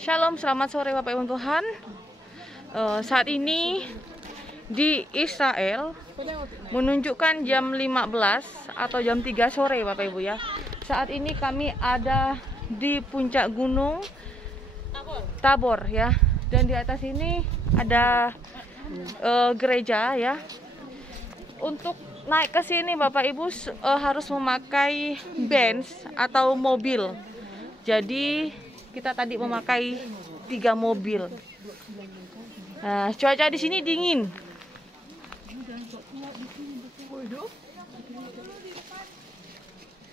Shalom, selamat sore Bapak Ibu Tuhan. Saat ini di Israel menunjukkan jam 15 atau jam 3 sore Bapak Ibu ya. Saat ini kami ada di puncak gunung Tabor ya. Dan di atas ini ada gereja ya. Untuk naik ke sini Bapak Ibu harus memakai Benz atau mobil. Jadi kita tadi memakai 3 mobil. Nah, cuaca di sini dingin.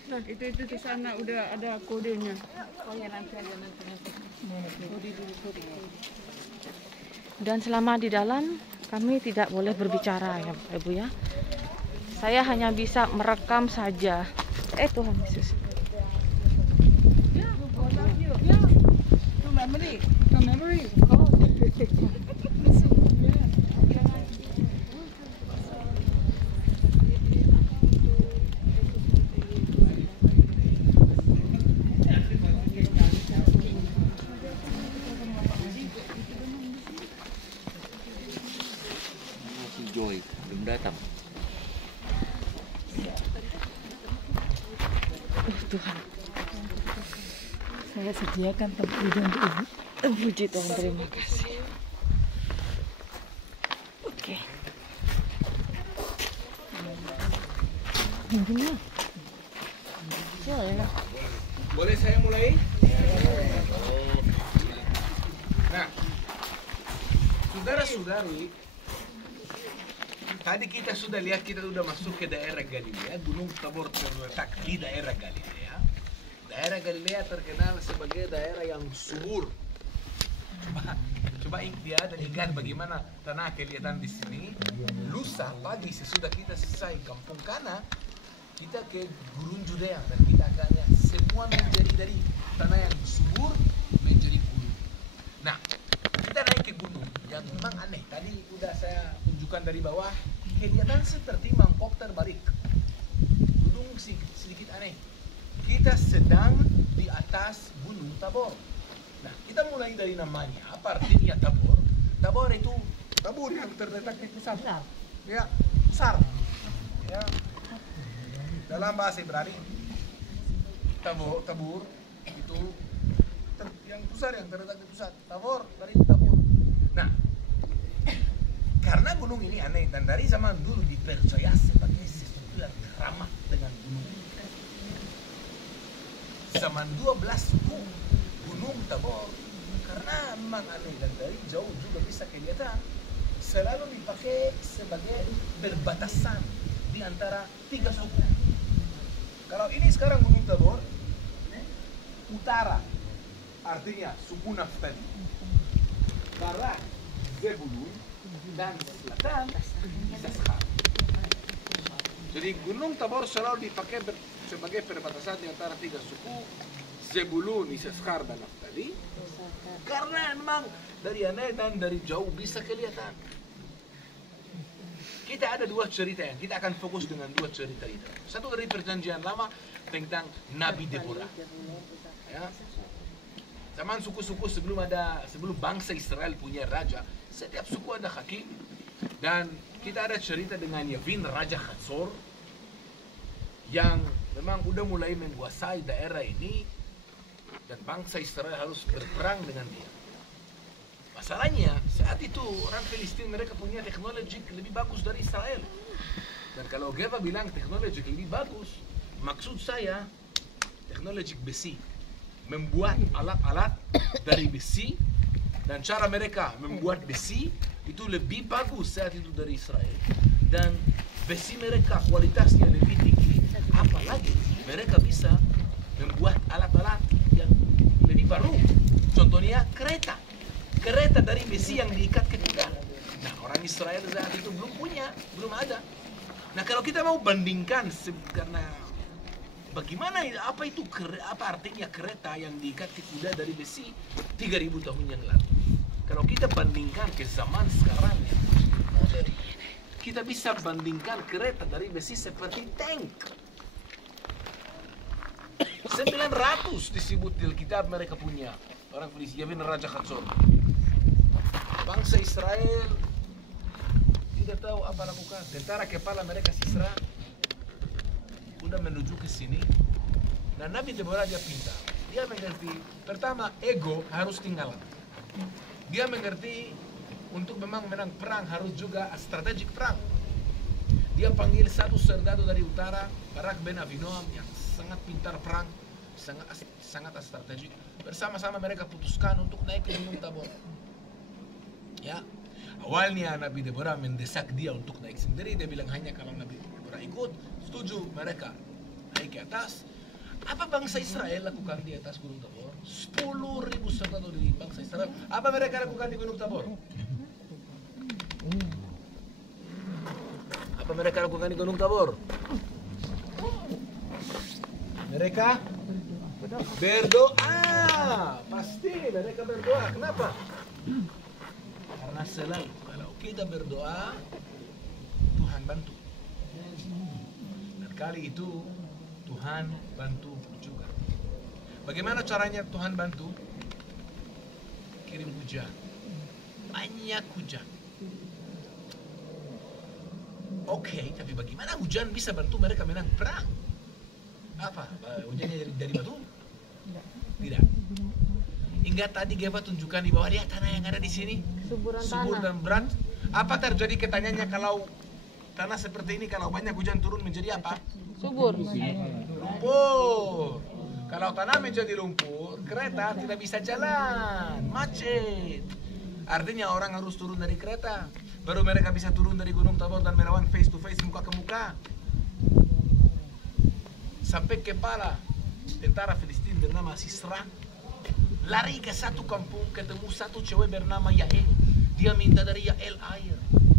Nah, itu di sana udah ada kodenya. Oh ya nanti. Dan selama di dalam kami tidak boleh berbicara ya Bapak Ibu ya. Saya hanya bisa merekam saja. Tuhan Yesus. Memory. Joy belum datang. Tuhan. Saya sediakan tempat duduk untuk ibu. Puji Tuhan, terima kasih. Oke. Boleh saya mulai? Nah, saudara-saudari, tadi kita sudah lihat, kita sudah masuk ke daerah Galilea. Gunung Tabor terletak di daerah Galilea. Daerah Galilea terkenal sebagai daerah yang subur. Coba lihat dan ingat bagaimana tanah kelihatan di sini. Lusa pagi sesudah kita selesai Kampung Kana, kita ke Gurun Judea dan kita akan lihat semua menjadi dari tanah yang subur menjadi gunung. Nah, kita naik ke gunung yang memang aneh. Tadi udah saya tunjukkan dari bawah, kelihatan seperti mangkok terbalik. Gunung sedikit aneh. Kita sedang di atas Gunung Tabor. Nah, kita mulai dari namanya. Apa artinya Tabor? Tabor itu tabur yang terletak di pusat. Ya, besar. Ya. Dalam bahasa Ibrani, tabur itu yang besar, yang terletak di pusat. Tabor dari tabur. Nah, karena gunung ini aneh dan dari zaman dulu dipercaya sebagai sesuatu yang ramah dengan gunung. Zaman 12 suku Gunung Tabor, karena memang aneh dan dari jauh juga bisa kelihatan, selalu dipakai sebagai berbatasan di antara 3 suku. Kalau ini sekarang Gunung Tabor, utara artinya suku Naftali, barat Zebulun, dan selatan Isakhar. Jadi Gunung Tabor selalu dipakai sebagai perbatasan di antara 3 suku, Zebulun, Isakhar, dan Naftali. Karena memang dari aneh dan dari jauh bisa kelihatan. Kita ada 2 cerita yang kita akan fokus dengan 2 cerita itu. Satu dari Perjanjian Lama tentang Nabi Deborah. Ya. Zaman suku-suku sebelum bangsa Israel punya raja, setiap suku ada hakim. Dan kita ada cerita dengan Yavin, Raja Hatzor, yang memang udah mulai menguasai daerah ini dan bangsa Israel harus berperang dengan dia. Masalahnya saat itu orang Filistin mereka punya teknologi lebih bagus dari Israel. Dan kalau Geva bilang teknologi lebih bagus, maksud saya teknologi besi. Membuat alat-alat dari besi, dan cara mereka membuat besi itu lebih bagus saat itu dari Israel. Dan besi mereka kualitasnya lebih tinggi. Apalagi mereka bisa membuat alat-alat yang lebih baru. Contohnya kereta dari besi yang diikat ke kuda. Nah, orang Israel saat itu belum ada. Nah, kalau kita mau bandingkan, karena bagaimana, apa artinya kereta yang diikat ke kuda dari besi 3000 tahun yang lalu? Kalau kita bandingkan ke zaman sekarang yang modern, kita bisa bandingkan kereta dari besi seperti tank. 900 disebut di Alkitab mereka punya orang Filistin, Yabin Raja Hatzor. Bangsa Israel tidak tahu apa lakukan. Tentara kepala mereka Sisra udah menuju ke sini. Nah, Nabi Deborah dia pintar. Dia mengerti, pertama ego harus tinggal. Dia mengerti untuk memang menang perang harus juga strategik perang. Dia panggil satu serdadu dari utara, Barak bin Avinoam yang sangat pintar perang, sangat strategik. Bersama-sama mereka putuskan untuk naik ke Gunung Tabor. Ya, awalnya Nabi Deborah mendesak dia untuk naik sendiri. Dia bilang hanya kalau Nabi Deborah ikut, setuju mereka naik ke atas. Apa bangsa Israel lakukan di atas Gunung Tabor? 10.000 serdadu dari bangsa Israel. Apa mereka lakukan di Gunung Tabor? Apa mereka lakukan di Gunung Tabor? Mereka berdoa. Pasti mereka berdoa. Kenapa? Karena selalu kalau kita berdoa, Tuhan bantu. Dan kali itu Tuhan bantu juga. Bagaimana caranya Tuhan bantu? Kirim hujan. Banyak hujan. Oke, tapi bagaimana hujan bisa bantu mereka menang perang? Apa? Hujannya dari batu? Tidak. Hingga tadi Geva tunjukkan di bawah dia tanah yang ada di sini. Subur Dan berat. Apa terjadi ketanyanya kalau tanah seperti ini kalau banyak hujan turun menjadi apa? Subur. Lumpur. Kalau tanah menjadi lumpur, kereta tidak bisa jalan, macet. Artinya orang harus turun dari kereta. Baru mereka bisa turun dari Gunung Tabor dan melawan face to face, muka ke muka. Sampai kepala tentara Filistin bernama Sisra lari ke satu kampung, ketemu satu cewek bernama Yael. Dia minta dari Yael air,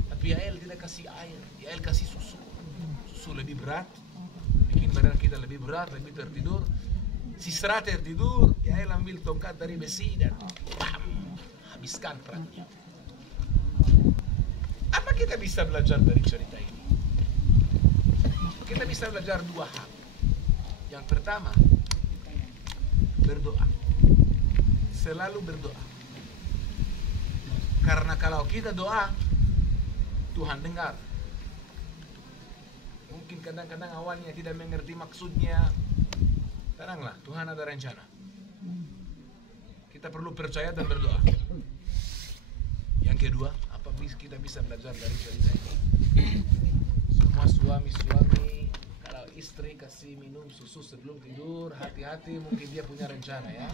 tapi Yael tidak kasih air. Yael kasih susu. Susu lebih berat, bikin badan kita lebih berat, lebih tertidur. Sisra tertidur, Yael ambil tongkat dari besi dan bam, habiskan perangnya. Apa kita bisa belajar dari cerita ini? Kita bisa belajar dua hal. Yang pertama, berdoa. Selalu berdoa. Karena kalau kita doa, Tuhan dengar. Mungkin kadang-kadang awalnya tidak mengerti maksudnya. Tenanglah, Tuhan ada rencana. Kita perlu percaya dan berdoa. Yang kedua, apa kita bisa belajar dari cerita ini? Semua suami-suami, kalau istri kasih minum susu sebelum tidur, hati-hati, mungkin dia punya rencana ya.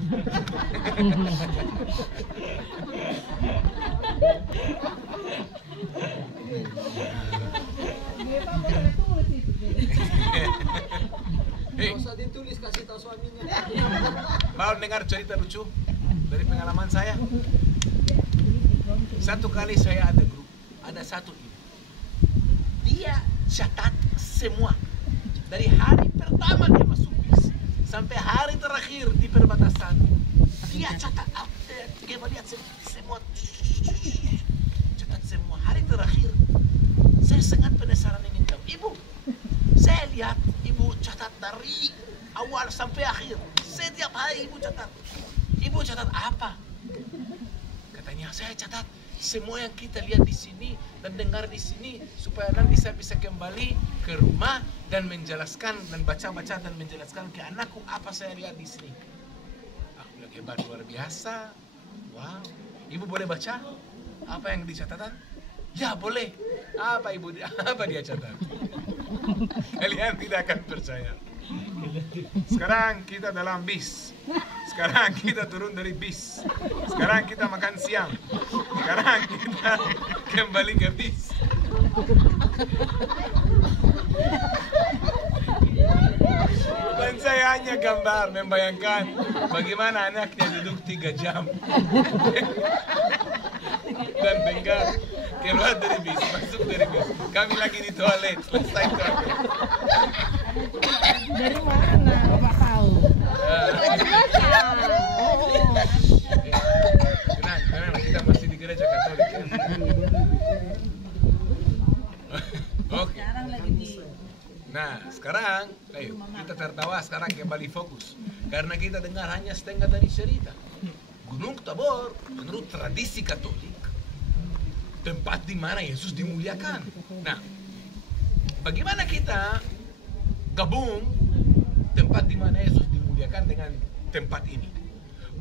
Hey, usah ditulis, kasih tahu suaminya. mau dengar cerita lucu dari pengalaman saya? Satu kali saya ada grup, ada satu ibu. Dia catat semua dari hari pertama dia masuk bis sampai hari terakhir di perbatasan. Dia catat, dia lihat semua, catat semua. Hari terakhir saya sangat penasaran ingin tahu. Ibu, saya lihat ibu catat dari awal sampai akhir. Setiap hari ibu catat. Ibu catat apa? Katanya saya catat semua yang kita lihat di sini dan dengar di sini supaya nanti saya bisa kembali ke rumah dan menjelaskan dan baca-baca dan menjelaskan ke anakku apa saya lihat di sini. Aku bilang hebat, luar biasa. Wow. Ibu boleh baca apa yang dicatatan? Ya boleh. Apa ibu? Apa dia catat? Kalian tidak akan percaya. Sekarang kita dalam bis. Sekarang kita turun dari bis. Sekarang kita makan siang. Sekarang kita kembali ke bis. Dan saya hanya gambar membayangkan bagaimana anaknya duduk 3 jam dan dengar keluar dari bis, masuk dari bis. Kami lagi di toilet, selesai toilet. Dari mana Bapak tahu? Tenang, kita masih di gereja Katolik ya. Oke. Nah, sekarang ayo kita tertawa, sekarang kembali fokus. Karena kita dengar hanya setengah dari cerita. Tabor, menurut tradisi Katolik, tempat di mana Yesus dimuliakan. Nah, bagaimana kita gabung tempat di mana Yesus dimuliakan dengan tempat ini?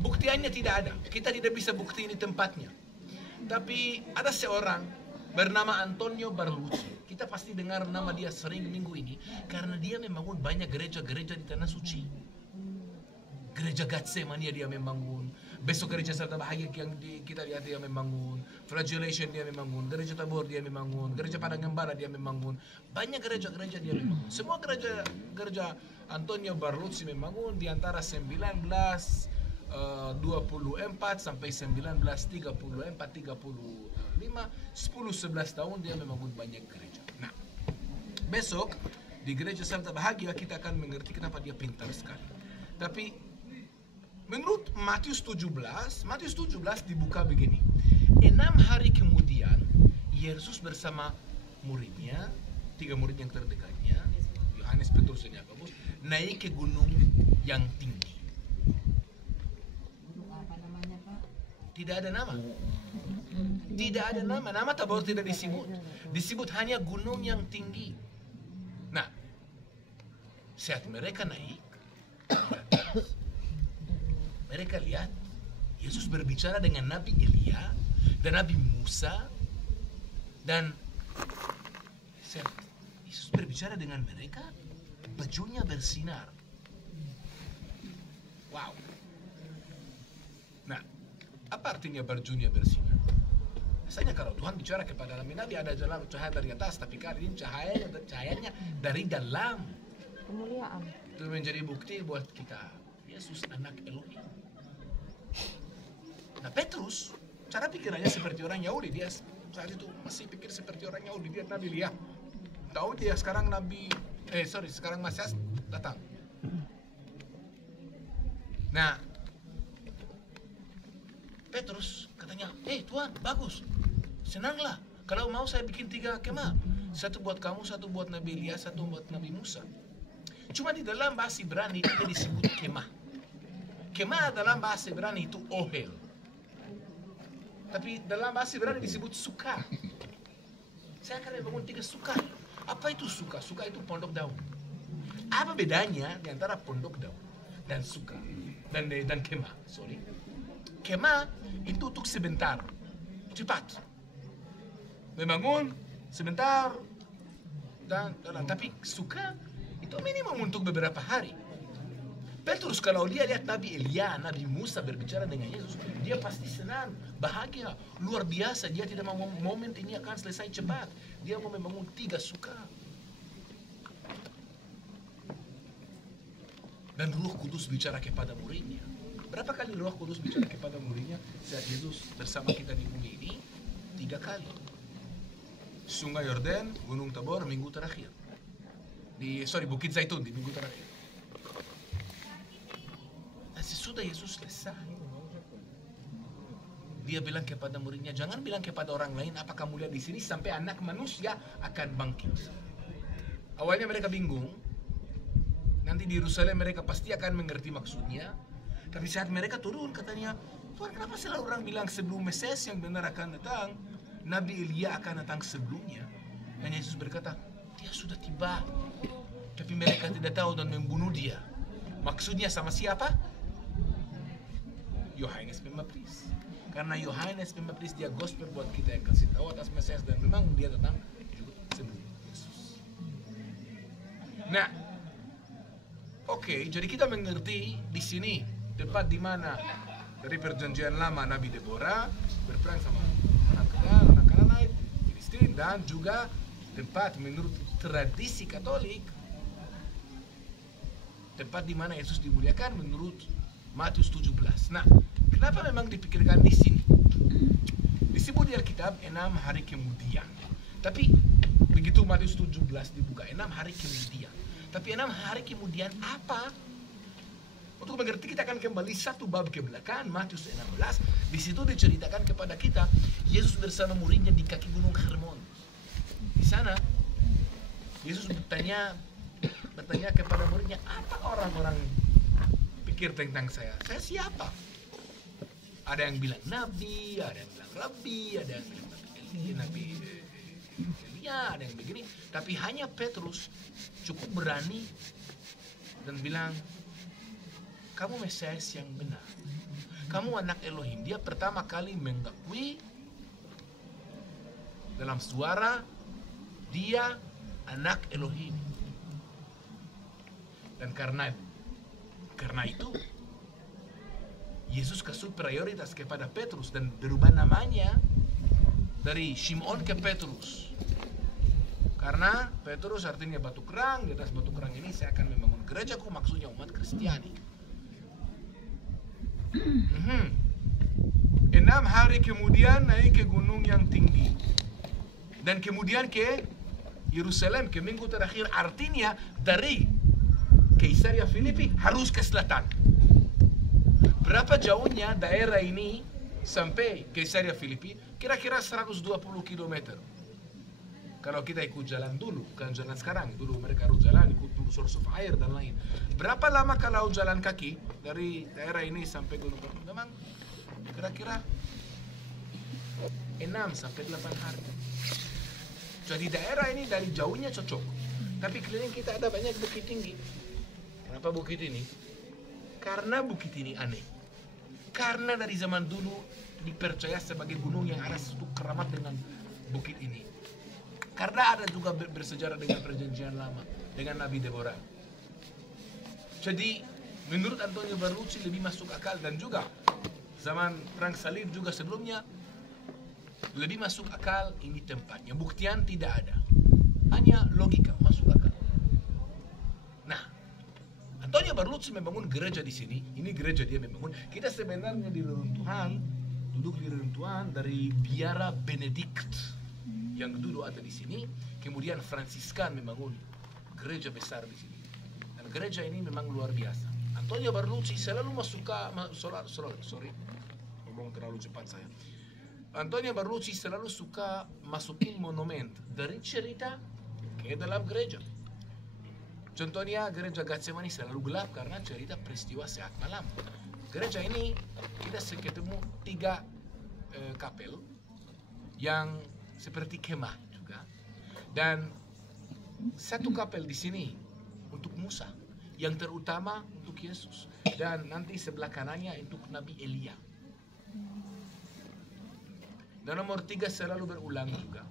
Buktiannya tidak ada. Kita tidak bisa bukti ini tempatnya. Tapi ada seorang bernama Antonio Barlucci. Kita pasti dengar nama dia sering minggu ini karena dia membangun banyak gereja-gereja di Tanah Suci. Gereja Getsemani dia membangun. Besok gereja Sarta Bahagia yang kita lihat dia membangun. Flagellation dia membangun. Gereja Tabor dia membangun. Gereja Padang Gembala dia membangun. Banyak gereja-gereja dia membangun. Semua gereja Antonio Barlucci membangun di antara 1924 sampai 1934, 35, 10-11 tahun dia membangun banyak gereja. Nah, besok di gereja Sarta Bahagia kita akan mengerti kenapa dia pintar sekali. Tapi menurut Matius 17 dibuka begini. 6 hari kemudian Yesus bersama muridnya, 3 murid yang terdekatnya, Yohanes, Petrus, dan Yakobus, naik ke gunung yang tinggi. Tidak ada nama. Tidak ada nama. Nama Tabor tidak disebut. Disebut hanya gunung yang tinggi. Nah, saat mereka naik, mereka lihat Yesus berbicara dengan Nabi Elia dan Nabi Musa, dan saat Yesus berbicara dengan mereka, bajunya bersinar. Wow. Nah, apa artinya bajunya bersinar? Biasanya kalau Tuhan bicara kepada Nabi ada jalan cahaya dari atas, tapi kali ini cahayanya dari dalam. Kemuliaan. Itu menjadi bukti buat kita. Yesus anak Elohim. Nah, Petrus, cara pikirannya seperti orang Yahudi. Dia saat itu masih pikir seperti orang Yahudi. Dia Nabi lihat. Tahu dia sekarang sekarang Mesias datang. Nah, Petrus katanya, Tuhan, bagus. Senanglah. Kalau mau saya bikin 3 kemah. 1 buat kamu, 1 buat Nabi Elia, 1 buat Nabi Musa. Cuma di dalam bahasa Ibrani itu disebut kemah. Kemah dalam bahasa Ibrani itu ohel. Tapi dalam bahasa Ibrani disebut suka. Saya akan bangun 3 suka. Apa itu suka? Suka itu pondok daun. Apa bedanya di antara pondok daun dan suka dan kemah? Sorry. Kemah itu untuk sebentar, cepat. Membangun sebentar dan tapi suka itu minimum untuk beberapa hari. Petrus kalau dia lihat Nabi Elia, Nabi Musa berbicara dengan Yesus, dia pasti senang, bahagia, luar biasa. Dia tidak mau momen ini akan selesai cepat. Dia mau membangun 3 suka. Dan Roh Kudus bicara kepada muridnya. Berapa kali Roh Kudus bicara kepada muridnya saat Yesus bersama kita di bumi ini? 3 kali. Sungai Yordan, Gunung Tabor, minggu terakhir. Bukit Zaitun di minggu terakhir. Dan sesudah Yesus selesai, dia bilang kepada muridnya, jangan bilang kepada orang lain apa kamu lihat di sini sampai anak manusia akan bangkit. Awalnya mereka bingung. Nanti di Yerusalem mereka pasti akan mengerti maksudnya. Tapi saat mereka turun katanya, Tuhan, kenapa selalu orang bilang sebelum Mesias yang benar akan datang, Nabi Elia akan datang sebelumnya? Dan Yesus berkata, dia sudah tiba. Tapi mereka tidak tahu dan membunuh dia. Maksudnya sama siapa? Yohanes Pembaptis. Karena Yohanes Pembaptis dia gospel buat kita yang kasih tahu atas Mesias, dan memang dia datang juga sebelum Yesus. Nah, oke, jadi kita mengerti di sini tempat di mana dari perjanjian lama Nabi Deborah berperang sama anak Kanaanite, Filistin, dan juga tempat menurut tradisi Katolik tempat di mana Yesus dimuliakan menurut Matius 17. Nah, kenapa memang dipikirkan di sini? Disebut di Alkitab 6 hari kemudian. Tapi begitu Matius 17 dibuka 6 hari kemudian. Tapi 6 hari kemudian apa? Untuk mengerti kita akan kembali 1 bab ke belakang, Matius 16. Di situ diceritakan kepada kita Yesus bersama muridnya di kaki Gunung Hermon. Di sana Yesus bertanya kepada muridnya, apa orang-orang pikir tentang saya? Saya siapa? Ada yang bilang nabi, ada yang bilang rabi, ada yang bilang nabi Elia, ada yang begini. Tapi hanya Petrus cukup berani dan bilang, kamu Mesias yang benar. Kamu anak Elohim. Dia pertama kali mengakui dalam suara dia anak Elohim. Dan karena itu Yesus kasih prioritas kepada Petrus dan berubah namanya dari Shimon ke Petrus. Karena Petrus artinya batu kerang, di atas batu kerang ini saya akan membangun gerejaku, maksudnya umat Kristiani. 6 hari kemudian naik ke gunung yang tinggi. Dan kemudian ke Yerusalem, ke minggu terakhir, artinya dari Kaisaria Filipi harus ke selatan. Berapa jauhnya daerah ini sampai Kaisaria Filipi? Kira-kira 120 km. Kalau kita ikut jalan dulu, bukan jalan sekarang. Dulu mereka harus jalan, ikut source of air dan lain. Berapa lama kalau jalan kaki dari daerah ini sampai Gunung Karmel? Memang kira-kira 6 sampai 8 hari. Jadi daerah ini dari jauhnya cocok. Tapi keliling kita ada banyak bukit tinggi. Kenapa bukit ini? Karena bukit ini aneh. Karena dari zaman dulu dipercaya sebagai gunung yang ada satu keramat dengan bukit ini. Karena ada juga bersejarah dengan perjanjian lama, dengan Nabi Deborah. Jadi menurut Antonio Barlucci lebih masuk akal, dan juga zaman perang salib juga sebelumnya lebih masuk akal ini tempatnya. Buktian tidak ada, hanya logika masuk akal. Nah, Antonio Barlucci membangun gereja di sini. Ini gereja dia membangun. Kita sebenarnya di reruntuhan, duduk di reruntuhan dari biara Benedict yang dulu ada di sini. Kemudian Fransiskan membangun gereja besar di sini. Dan gereja ini memang luar biasa. Antonio Barlucci selalu ngomong terlalu cepat saya. Antonio Barlucci selalu suka masukin monumen dari cerita ke dalam gereja. Contohnya gereja Getsemani selalu gelap karena cerita peristiwa saat malam. Gereja ini kita ketemu 3 kapel yang seperti kemah juga, dan 1 kapel di sini untuk Musa, yang terutama untuk Yesus, dan nanti sebelah kanannya untuk Nabi Elia. Dan nomor 3 selalu berulang juga.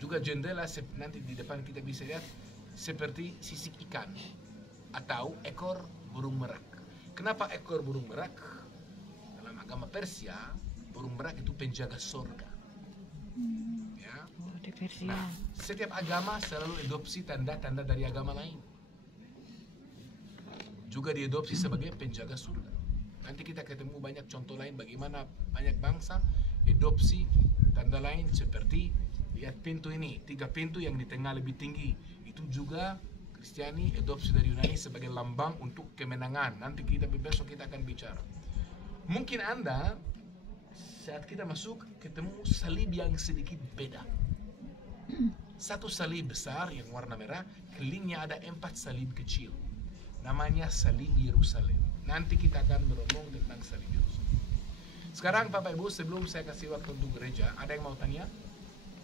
Juga jendela nanti di depan kita bisa lihat seperti sisik ikan atau ekor burung merak. Kenapa ekor burung merak? Dalam agama Persia, burung merak itu penjaga surga. Ya. Nah, setiap agama selalu adopsi tanda-tanda dari agama lain. Juga diadopsi sebagai penjaga surga. Nanti kita ketemu banyak contoh lain bagaimana banyak bangsa adopsi tanda lain, seperti lihat pintu ini, 3 pintu yang di tengah lebih tinggi. Itu juga Kristiani adopsi dari Yunani sebagai lambang untuk kemenangan. Nanti besok kita akan bicara. Mungkin Anda saat kita masuk ketemu salib yang sedikit beda. 1 salib besar yang warna merah, kelilingnya ada 4 salib kecil. Namanya salib Yerusalem. Nanti kita akan beromong tentang salib Yerusalem. Sekarang Bapak Ibu, sebelum saya kasih waktu untuk gereja, ada yang mau tanya?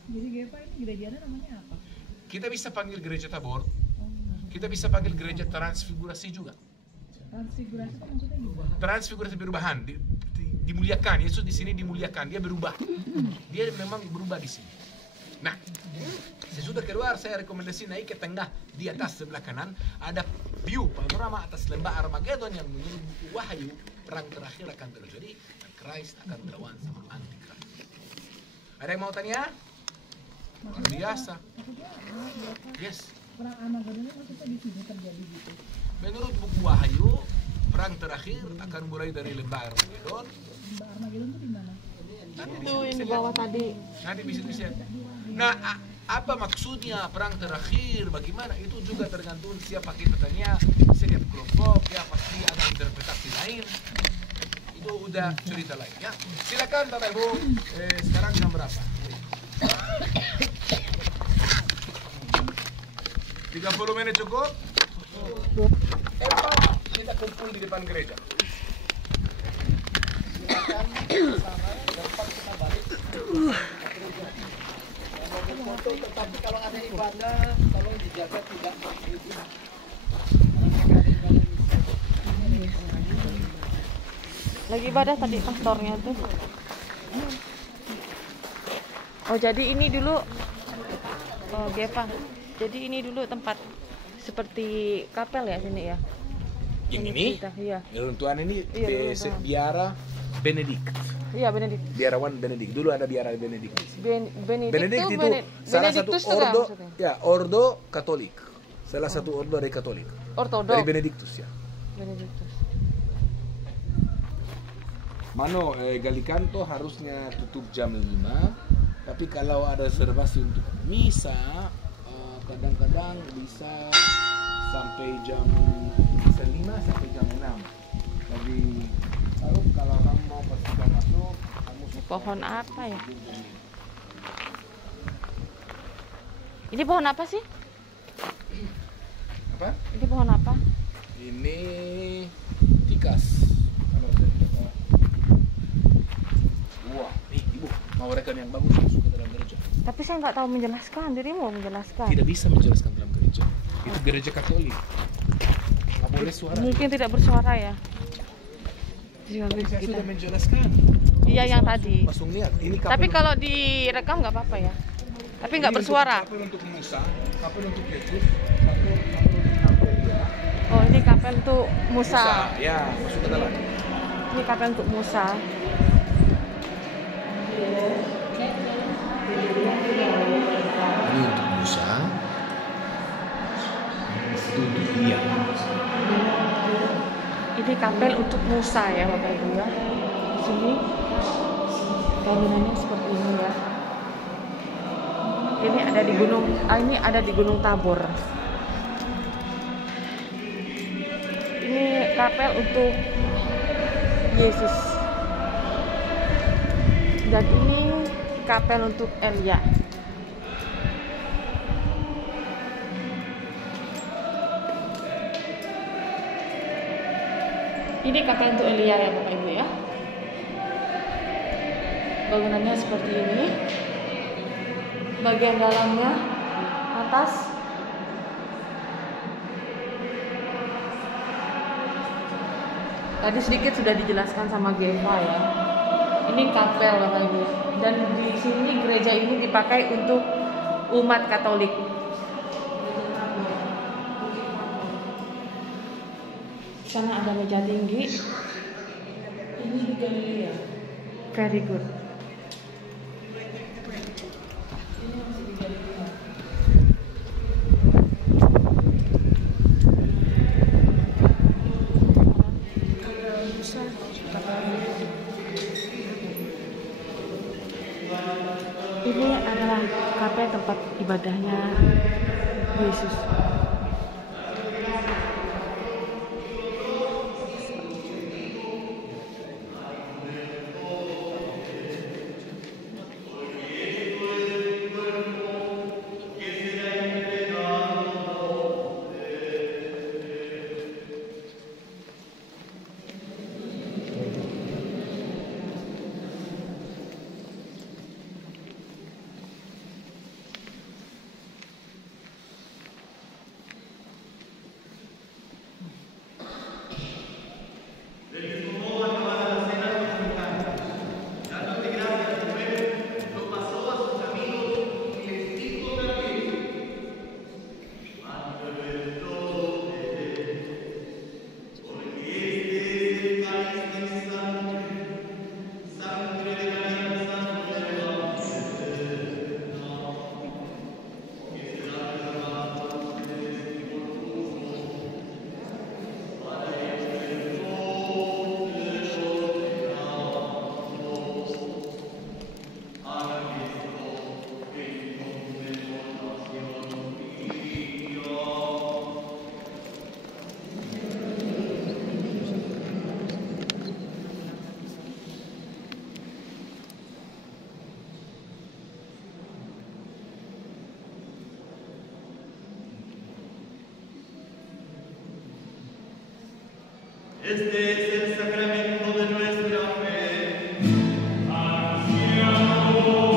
Jadi Pak, ini gerejanya namanya apa? Kita bisa panggil gereja Tabor. Kita bisa panggil gereja Transfigurasi juga. Transfigurasi itu maksudnya gimana? Transfigurasi perubahan, dimuliakan. Yesus di sini dimuliakan, dia berubah. Dia memang berubah di sini. Nah, sesudah keluar saya rekomendasi naik ke tengah. Di atas sebelah kanan ada view panorama atas lembah Armageddon yang menurut buku Wahyu perang terakhir akan terjadi dan Christ akan melawan sama Antikristus. Ada yang mau tanya? Luar biasa. Yes. Perang Armageddon maksudnya di sini terjadi gitu. Menurut buku Wahyu, perang terakhir akan mulai dari lembah Armageddon. Lembah Armageddon itu di mana? Itu yang di bawah tadi. Nanti bisa dilihat. Nah, apa maksudnya perang terakhir? Bagaimana? Itu juga tergantung siapa kita tanya, setiap kelompok ya pasti ada interpretasi lain. Itu udah cerita lain ya. Silakan Bapak Ibu. Sekarang jam berapa? 30 menit cukup? Kita kumpul di depan gereja. Silakan. Tetapi kalau ada ibadah, tolong dijaga tidak Lagi ibadah tadi pastornya tuh. Oh jadi ini dulu, oh Geva. Jadi ini dulu tempat seperti kapel ya sini ya. Yang ini? Iya. Runtuhan ini Iya, runtuhan. biara Benedict. Iya Benedict. Biarawan Benedict. Dulu ada biara Benedict. Benedict itu salah satu Benedictus tuh kan ordo, maksudnya? ya ordo Katolik. Salah satu ordo dari Katolik. Ortodok. Dari Benedictus ya. Benedictus. Mano Galicanto harusnya tutup jam 5, tapi kalau ada reservasi untuk misa kadang-kadang bisa sampai jam 5 sampai jam 6. Jadi kalau kamu mau pastikan masuk, kamu Pohon apa ya? Ini pohon apa sih? apa? Ini pohon apa? Ini tikas. Kalau saya tidak salah. Wah, nih ibu mau rekan yang bagus masuk ke dalam gereja. Tapi saya nggak tahu menjelaskan. Dirimu mau menjelaskan. Tidak bisa menjelaskan dalam gereja. Itu gereja Katolik. Nggak boleh suara. Mungkin tidak bersuara ya. Jika Saya kita. sudah menjelaskan. Iya yang tadi. Langsung lihat. Ini Tapi kapel kalau direkam nggak apa-apa ya. Tapi nggak ini bersuara. Kapel untuk Musa, kapel untuk Petrus, kapel untuk Napoleon. Oh ini kapel untuk Musa. Ya, masuk ke dalam. Ini kapel untuk Musa. Ini untuk Musa. Itu untuk Elia. Ini kapel untuk Musa ya Bapak Ibu ya. Di sini bangunannya seperti ini ya. Ini ada di Gunung Tabor. Ini kapel untuk Yesus. Dan ini kapel untuk Elia. Ini kapel untuk Elia ya Bapak Ibu ya. Bangunannya seperti ini. Bagian dalamnya atas tadi sedikit sudah dijelaskan sama Geva ya. Ini kapel Bapak Ibu. Dan di sini gereja ini dipakai untuk umat Katolik. Sana ada meja tinggi. Ini juga ya. Very good. Ini adalah kapel tempat ibadahnya Yesus. Este es el sacramento de nuestra fe. Ansiamo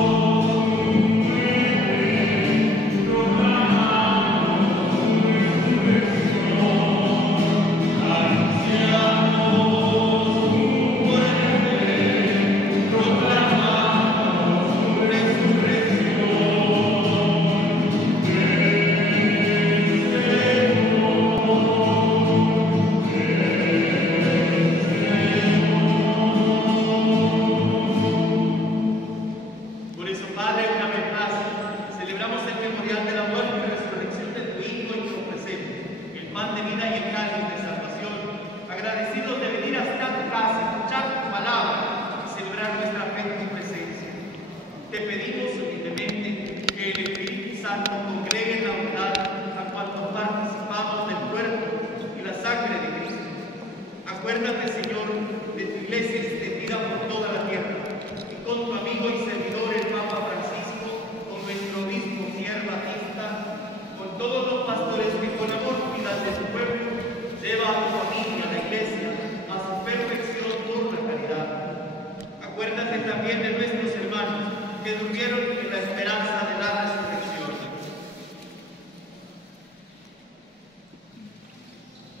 también de nuestros hermanos que durmieron en la esperanza de la resurrección.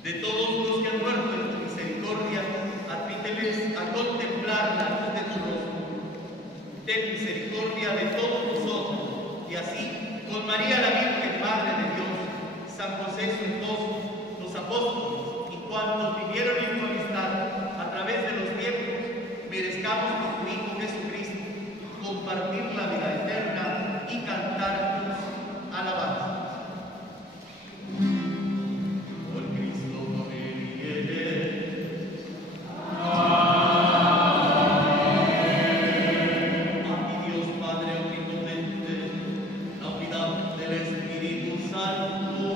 De todos los que han muerto en tu misericordia, admíteles a contemplar la luz de tu rostro. Ten misericordia de todos nosotros, y así, con María la Virgen, Madre de Dios, San José su esposo, los apóstoles y cuantos vivieron en tu amistad a través de los tiempos, merezcamos por tu Hijo Jesucristo compartir la vida eterna y cantar tus alabanzas. Por Cristo con Él y en Él. A ti Dios Padre omnipotente, la unidad del Espíritu Santo.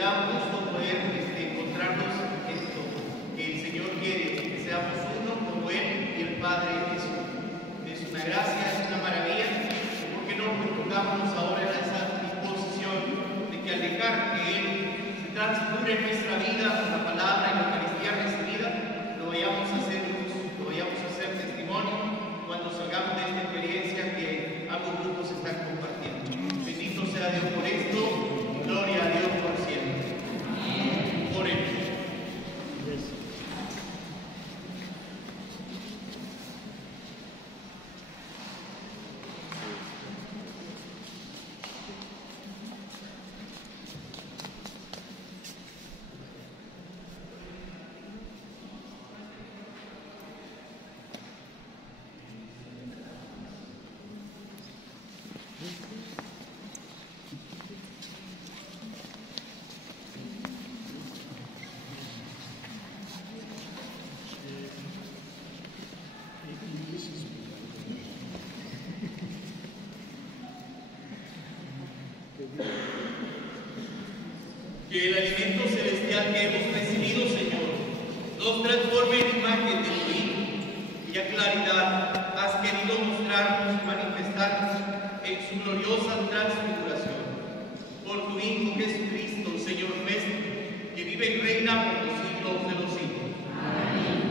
da gusto poder encontrarnos en esto, que el Señor quiere que seamos uno como Él y el Padre es uno. Es una gracia, es una maravilla, porque no nos pongámonos ahora en esa disposición de que al dejar que Él se transcurre en nuestra vida con la palabra y la Eucaristía recibida, lo vayamos a hacer luz, lo vayamos a hacer testimonio cuando salgamos de esta experiencia que ambos grupos están compartiendo. Bendito sea Dios por esto, gloria a Dios por siempre. Oremos. Que el alimento celestial que hemos recibido, Señor, nos transforme en imagen de tu Hijo, cuya claridad has querido mostrarnos y manifestarnos en su gloriosa transfiguración. Por tu Hijo Jesucristo, Señor nuestro, que vive y reina por los siglos de los siglos. Amén.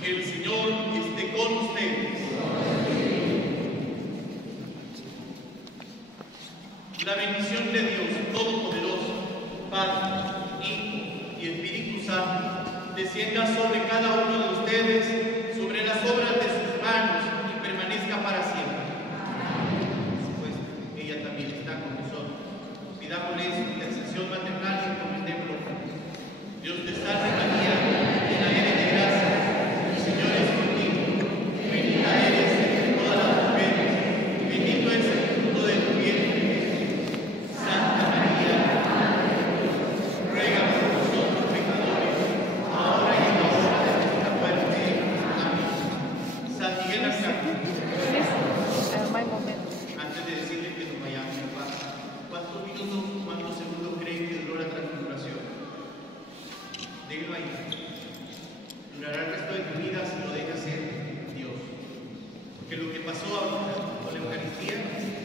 Que el Señor esté con ustedes. La bendición de Dios Todopoderoso, Padre, Hijo y Espíritu Santo, descienda sobre cada uno de ustedes, sobre las obras de sus manos y permanezca para siempre. Pues ella también está con nosotros. Pidámosle su intercesión maternal y encomendémoslo. Dios te salve María, llena eres de gracia, el Señor es contigo. Bendita eres entre todas las mujeres, y bendito es el fruto de tu vientre. Santa María, ruega por nosotros pecadores, ahora y en la hora de nuestra muerte. Amén. San Miguel Arcángel, antes de decirle que nos vayamos en paz, ¿cuántos minutos, cuántos segundos creen que duró la transfiguración? Déjenlo ahí. Durará el resto de tu vida si lo dejas ser Dios. Porque lo que pasó ahorita con la Eucaristía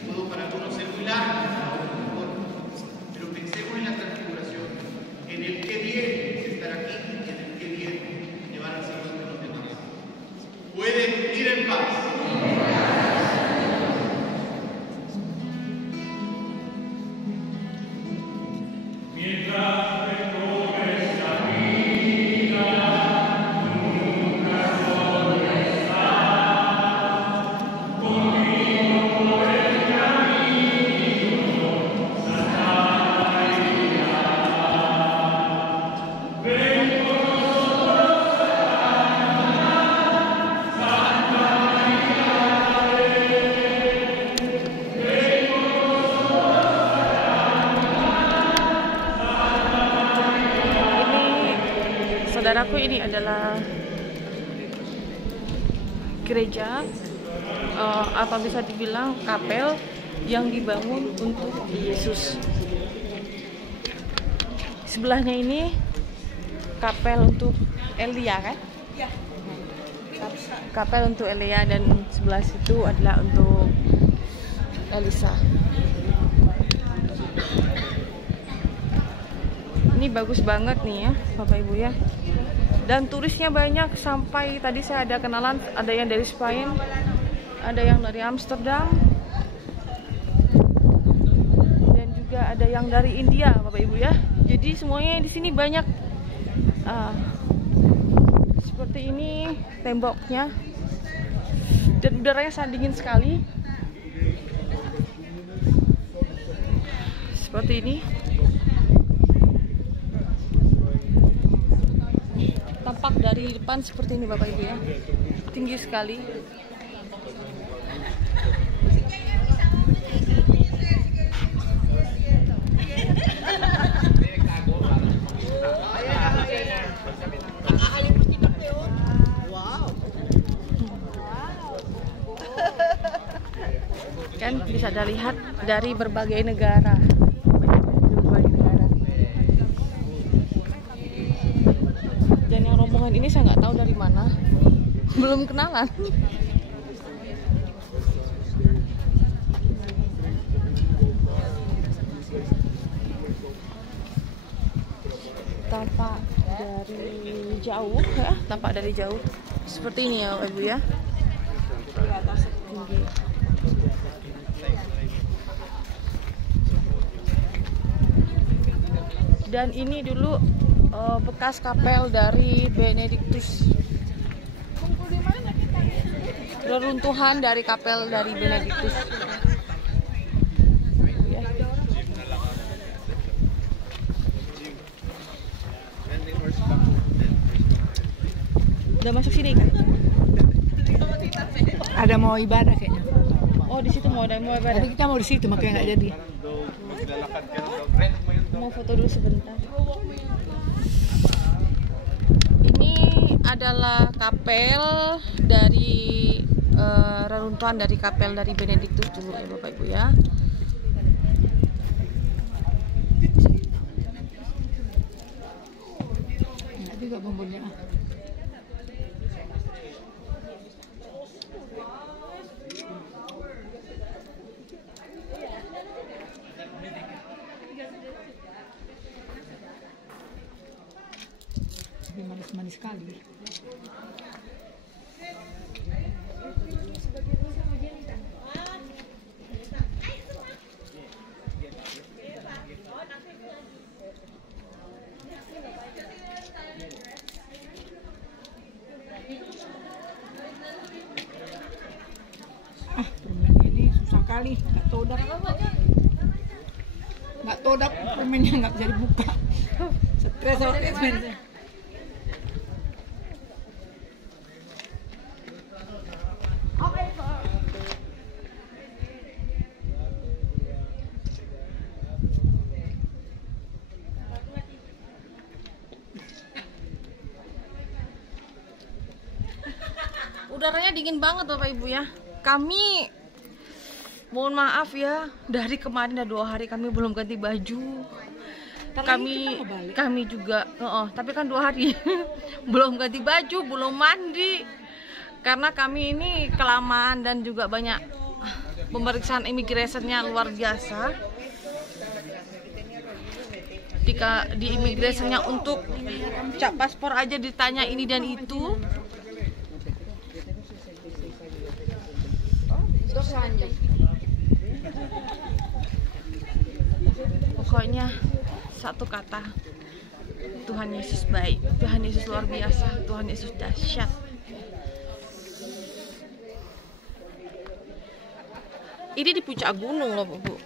pudo para algunos ser muy largo, para otros muy corto. Pero pensemos en la transfiguración, en el que viene estar aquí y en el que viene llevar al Señor con los demás. Pueden ir en paz. Saudaraku, ini adalah gereja apa bisa dibilang kapel yang dibangun untuk Yesus. Sebelahnya ini kapel untuk Elia, kan? Kapel untuk Elia, dan sebelah situ adalah untuk Elisa. Ini bagus banget nih ya, Bapak Ibu ya. Dan turisnya banyak, sampai tadi saya ada kenalan, ada yang dari Spain, ada yang dari Amsterdam, dan juga ada yang dari India, Bapak Ibu ya. Jadi semuanya di sini banyak. Seperti ini temboknya, dan udaranya sangat dingin sekali. Seperti ini. Tampak dari depan seperti ini, Bapak Ibu ya. Tinggi sekali. Kan bisa dilihat dari berbagai negara. Dan ini saya nggak tahu dari mana, belum kenalan. Tampak dari jauh ya, tampak dari jauh seperti ini ya Ibu ya. Tinggi. Dan ini dulu bekas kapel dari Benedictus. Reruntuhan dari kapel dari Benedictus. Ya. Udah masuk sini kan? Ada mau ibadah kayaknya. Oh di situ mau ibadah. Tapi kita mau di situ makanya nggak jadi. Mau foto dulu sebentar. Ini adalah kapel dari reruntuhan dari kapel dari Benedictus dulu ya Bapak Ibu ya. Nggak juga bombolnya. Ini manis-manis sekali. Permen ini susah kali, nggak todak. Nggak todak, permennya nggak bisa dibuka. Stres sama permennya. Udaranya dingin banget Bapak Ibu ya. Kami mohon maaf ya, dari kemarin udah 2 hari kami belum ganti baju. Kami juga, tapi kan 2 hari belum ganti baju, belum mandi. Karena kami ini kelamaan dan juga banyak pemeriksaan imigrasinya luar biasa. Di imigrasinya untuk cap paspor aja ditanya ini dan itu. Pokoknya satu kata, Tuhan Yesus baik, Tuhan Yesus luar biasa, Tuhan Yesus dahsyat. Ini di puncak gunung loh Bu.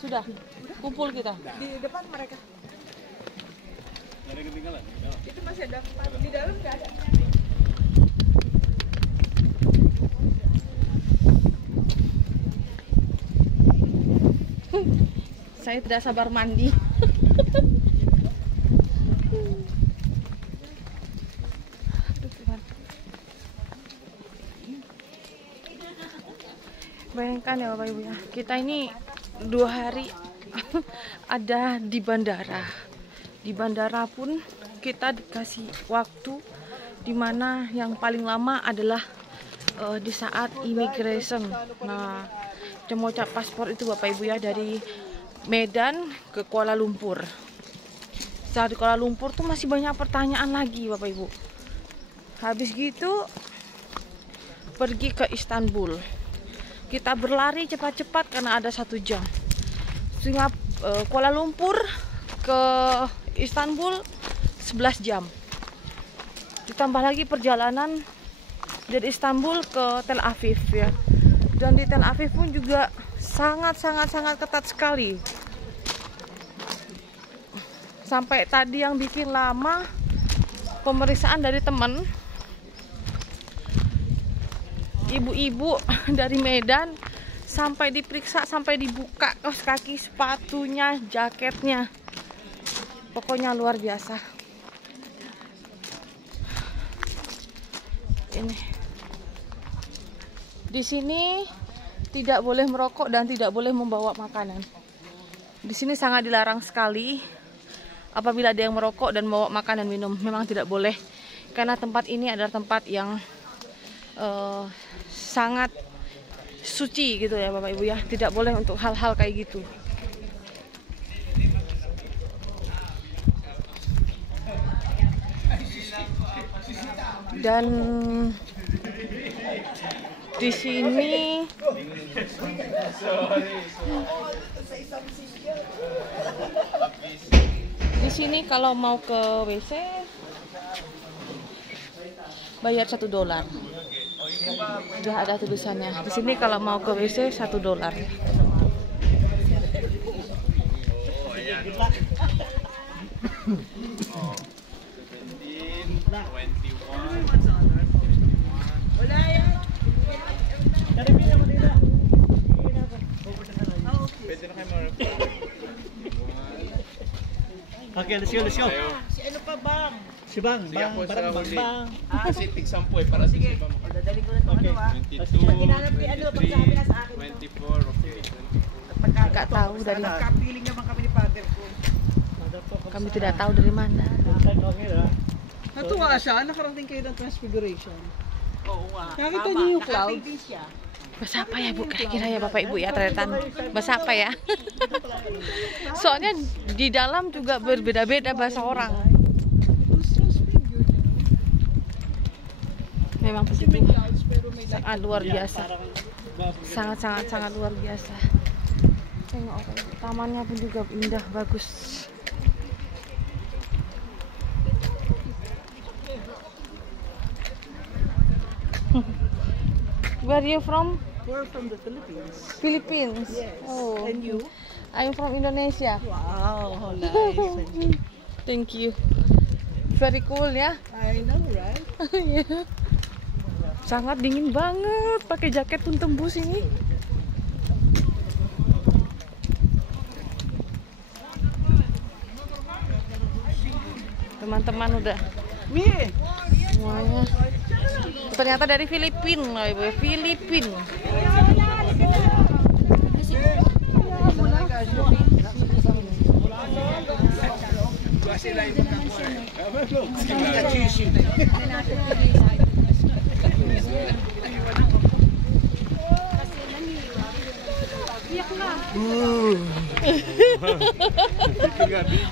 Sudah kumpul kita Di depan mereka. Itu masih ada, di dalam nggak ada. Saya tidak sabar mandi. Bayangkan ya Bapak Ibu ya, kita ini 2 hari ada di bandara. Di bandara pun kita dikasih waktu dimana yang paling lama adalah di saat immigration. Nah, mau cap paspor itu Bapak Ibu ya, dari Medan ke Kuala Lumpur. Saat di Kuala Lumpur tuh masih banyak pertanyaan lagi Bapak Ibu. Habis gitu pergi ke Istanbul. Kita berlari cepat-cepat karena ada 1 jam. Sehingga Kuala Lumpur ke Istanbul 11 jam. Ditambah lagi perjalanan dari Istanbul ke Tel Aviv ya. Dan di Tel Aviv pun juga sangat ketat sekali. Sampai tadi yang bikin lama pemeriksaan dari teman, ibu-ibu dari Medan, sampai diperiksa, sampai dibuka kaos kaki, sepatunya, jaketnya. Pokoknya luar biasa. Ini. Di sini tidak boleh merokok dan tidak boleh membawa makanan. Di sini sangat dilarang sekali apabila ada yang merokok dan bawa makan dan minum. Memang tidak boleh, karena tempat ini adalah tempat yang sangat suci gitu ya Bapak Ibu ya. Tidak boleh untuk hal-hal kayak gitu. Dan di sini kalau mau ke WC bayar $1. Sudah ada tulisannya. Di sini kalau mau ke WC $1. Oke, let's go. Si ano pa bang? Si Bang, Bang. Kasi tig 10 para sa iba mo. Dadali ko na ito, ano ah. Pag hinanap ni ano, pag sabi na sa akin. 24, okay. Tidak tahu dari Kapiling naman kami ni father ko. kami tidak tahu dari mana. Natuwa siya, nakarating kayo ng Transfiguration. Oo nga. Nakita niyo yung clouds? Bahasa apa ya Bu? Kira-kira ya Bapak Ibu ya ternyata. Bahasa apa ya? Soalnya di dalam juga berbeda-beda bahasa orang. Memang begitu. Sangat luar biasa. Sangat luar biasa. Tengok tamannya pun juga indah, bagus. Where are you from? We're from the Philippines. Philippines. Yes. Oh. And you? I'm from Indonesia. Wow, how nice. Thank you. Very cool ya. I know, right? Yeah. Sangat dingin banget. Pakai jaket pun tembus ini. Teman-teman udah semuanya. Ternyata dari Filipina, Ibu. Filipina.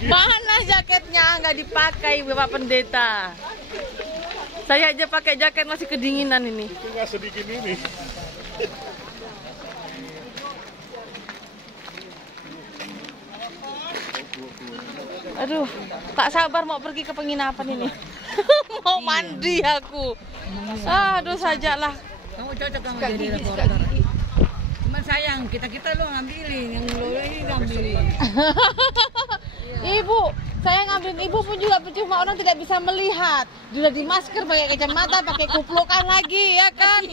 Mana jaketnya? Nggak dipakai Bapak Pendeta. Saya aja pakai jaket masih kedinginan ini. Tinggal sedikit ini. Aduh, tak sabar mau pergi ke penginapan ini. Mau mandi aku. Aduh, sajalah. Kamu cocok kamu jadi reporter. Cuman sayang, kita lo ngambilin, yang lo ini ngambilin. Ibu, saya ngambilin ibu pun juga percuma, orang tidak bisa melihat. Sudah di masker, pakai kacamata, pakai kuplukan lagi, ya kan?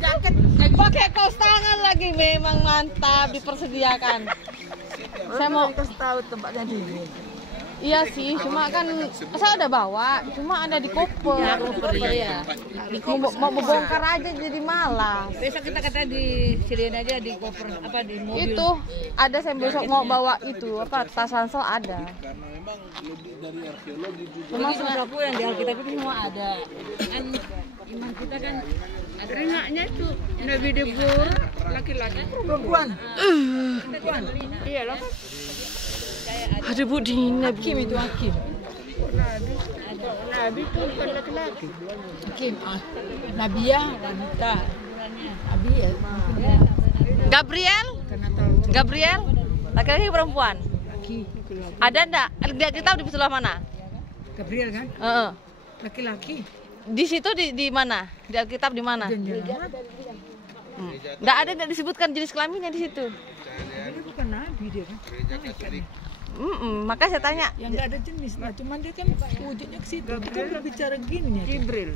Jaket, Pakai kaos tangan lagi, memang mantap dipersediakan. Saya mau kasih tahu tempatnya dingin. Iya sih, cuma kan saya udah bawa, cuma ada di koper. Ya. Mau bongkar aja jadi malas. Besok kita kata di siliin aja di koper apa di mobil. Itu ada saya besok mau bawa itu apa tas ransel ada. Karena memang lebih dari arkeologi juga. Cuma pun yang di Alkitab itu semua ada. Kan iman kita kan ringaknya itu Nabi Debur laki-laki perempuan. Perempuan. Iyalah. Aduh Bu, dingin Hakim itu hakim. Nabi itu bukan laki-laki. Hakim, Nabiya, wanita. Nabi ya. Gabriel? Gabriel? Laki-laki perempuan? Laki. Ada enggak? Lihat kita di sebelah mana? Gabriel kan? Heeh. Laki-laki. Di situ di mana? Di Alkitab di mana? Enggak ada, enggak disebutkan jenis kelaminnya di situ. Dia bukan nabi dia kan? Makanya saya tanya. Yang nggak ada jenis, nah cuman dia kan wujudnya ke situ. Kita berbicara gini ya. Jibril.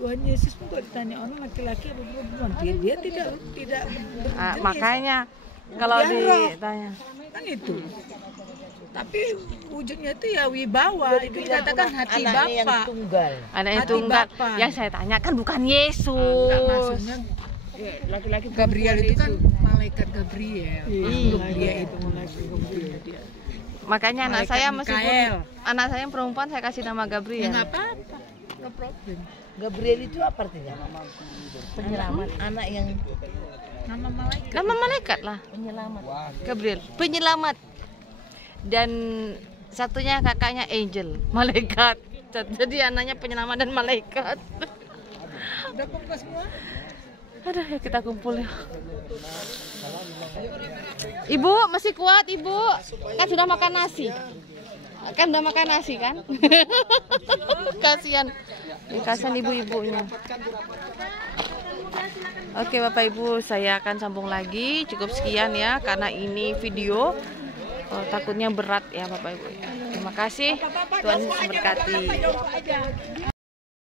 Tuhan Yesus pun kalau ditanya orang laki-laki atau perempuan, dia tidak berjenis. Makanya kalau ditanya kan itu. Tapi wujudnya itu ya wibawa, itu dikatakan hati Bapa. Anak yang tunggal. Anak yang tunggal. Yang saya tanya kan bukan Yesus. Maksudnya laki-laki Gabriel perempuan itu kan malaikat Gabriel. Dia itu malaikat Gabriel dia. Makanya anak Malaikat saya Mikael. anak saya yang perempuan saya kasih nama Ya Gabriel. nggak apa-apa, no problem. Gabriel itu apa artinya? Penyelamat, anak yang Nama malaikat. Nama malaikat lah. penyelamat. Gabriel, penyelamat. Dan satunya kakaknya Angel, malaikat. Jadi anaknya penyelamat dan malaikat. Udah kumpul semua? Aduh, ya kita kumpul ya. Ibu masih kuat, Ibu? Kan sudah makan nasi. Kan udah makan nasi kan? Kasihan. Kasihan ibu-ibunya. Oke Bapak Ibu, saya akan sambung lagi. Cukup sekian ya, karena ini video takutnya berat ya Bapak Ibu. Terima kasih. Tuhan Yesus memberkati.